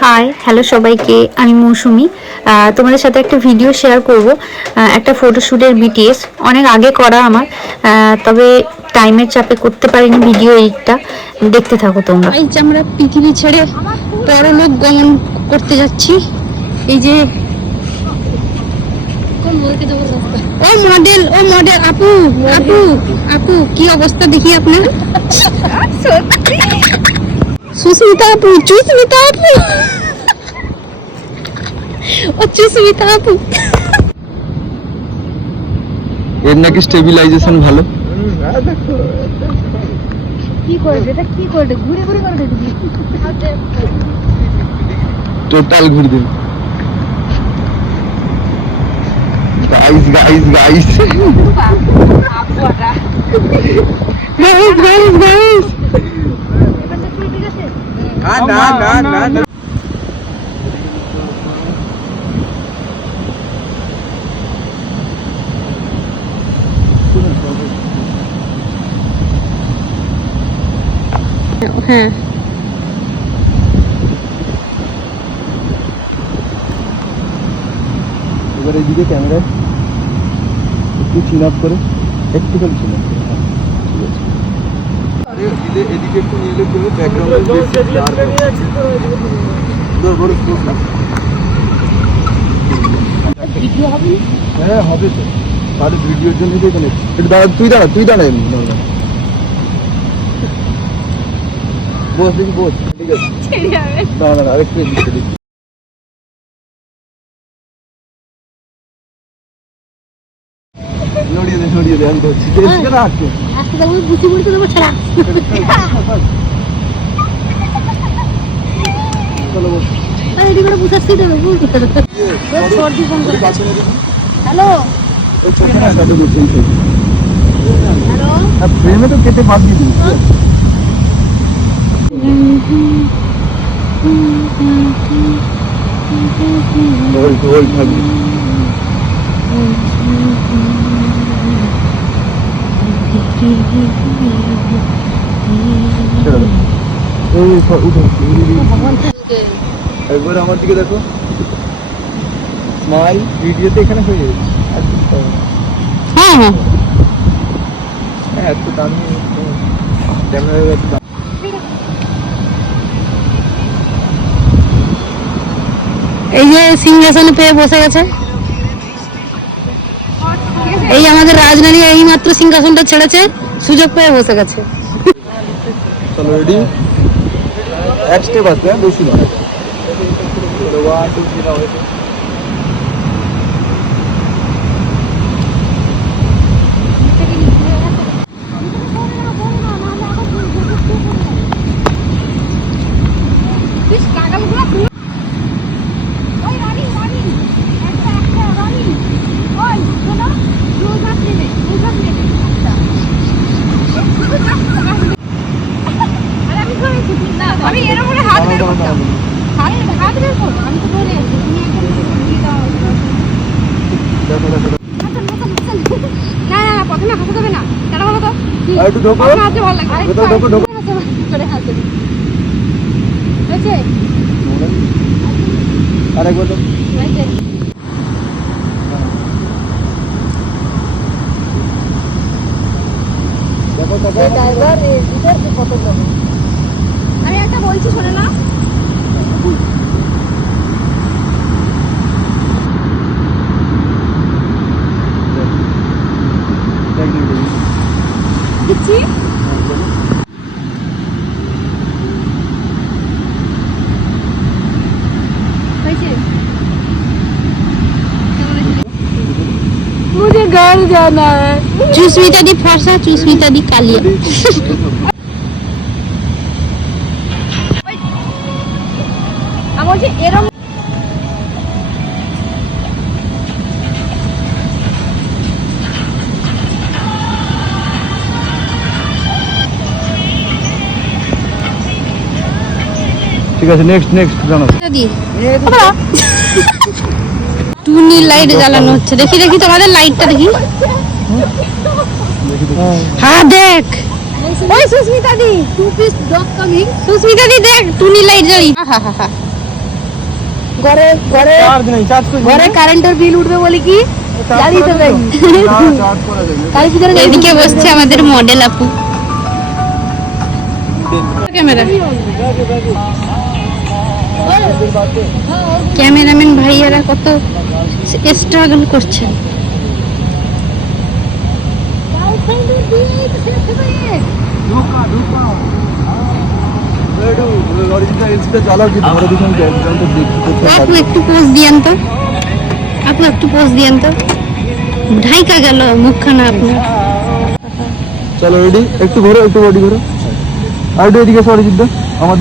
Hi hello সবাইকে আমি মৌসুমি। তোমাদের সাথে একটা ভিডিও শেয়ার করব। একটা ফটোশ্যুটের বিটিএস অনেক আগে করা আমার। তবে টাইমের চাপে করতে পারিনি ভিডিও এইটা দেখতে থাকো তোমরা। এই যে আমরা পৃথিবী ছেড়ে পরলোক গমন করতে যাচ্ছি। এই যে ও মডেল ও মডেল আপু আপু আপু কি অবস্থা দেখি আপনার? সুস্মিতা আপু সুস্মিতা আপু ও সুস্মিতা আপু এর নাকি স্টেবিলাইজেশন ভালো কি করে এটা কি করে ঘুরে ঘুরে করে দিবি টোটাল ঘুরে দিন guys guys guys guys guys guys না না না না হ্যাঁ এবার এইদিকে ক্যামেরা একটু চিন আপ করে একটু খালি চিন আপ করে। হ্যাঁ, ঠিক আছে আরে এদিকে এদিকে একটু নিয়ে ব্যাকগ্রাউন্ডে হ্যাঁ হবে তো। তাহলে ভিডিওর জন্য একটু দাঁড়া তুই দাঁড়া তুই দাঁড়া বস দেখি বস ঠিক আছে। না না, আরেকটু নড়িয়ে দে নড়িয়ে দে আমি ধরছি। দেখছি না আটকে আজকে তো আমি বুঝি বুঝি দেবো ছাড়া। চলো বস। আরে এদিকে বুঝাচ্ছি বুঝতে সর্দি ফোন করে। হ্যালো? হ্যালো? তো কেটে বাদ দিয়ে দিন ওই ওই থাকবে ছেড়ে দাও। এই স- উঠো, এই, এই, এই। একবার আমার দিকে দেখো। স্মাইল ভিডিওতে এখানে হয়ে যাবে আর। হ্যাঁ হ্যাঁ। হ্যাঁ একটু দামি ক্যামেরা একটু দামি। এই যে সিংহাসনে পেয়ে বসে গেছে। এই আমাদের রাজধানী এই মাত্র সিংহাসনটা ছেড়েছে সুযোগ পেয়ে বসে গেছে। চলো রেডি এক স্টেপ আছে বেশি নয়। চলো আমি এর উপরে হাত বের করতাম। হাত বের করো আমি তো ধরে আছি। তুমি একদম। না না না প্রথমে হাসাতে হবে না। কেন বলো তো। একটু ঢোকো। প্রথমে ভালো লাগে। ঢোকো, ঢোকো, ঢোকো। করে হাসে হয়েছে? আরেকবার দাও। হয়েছে। দেখো দেখো। আমি একটা বলছি শোনে না দেখ, দেখ, দেখ। দিচ্ছি হয়েছে मुझे घर जाना है চুস্মিতা দি ফর্সা চুস্মিতা দি কালিয়া বলছি এরম ঠিক আছে নেক্সট নেক্সট জানাব দি টুনি লাইট জ্বালানো হচ্ছে। দেখি দেখি তোমাদের লাইটটা দেখি। হ্যাঁ দেখ। ওই Susmita di two piece dog coming Susmita di দেখ টুনি লাইট জ্বালি। হা হা হা। ঘরে ঘরে ঘরে কারেন্টের বিল উঠবে বলে কি? এদিকে বসছে আমাদের মডেল আপু। ক্যামেরা ক্যামেরাম্যান ভাইয়ারা কত স্ট্রাগল করছেন লরিটা এসিটা আপু একটু পোজ দিয়েন তো আপু একটু পোজ দিয়েন তো ঢাইকা গেল মুখখানা আপনার চলো রেডি একটু ঘোরো একটু বডি ঘোরো আর এদিকে সরি জিদ্দা আমার।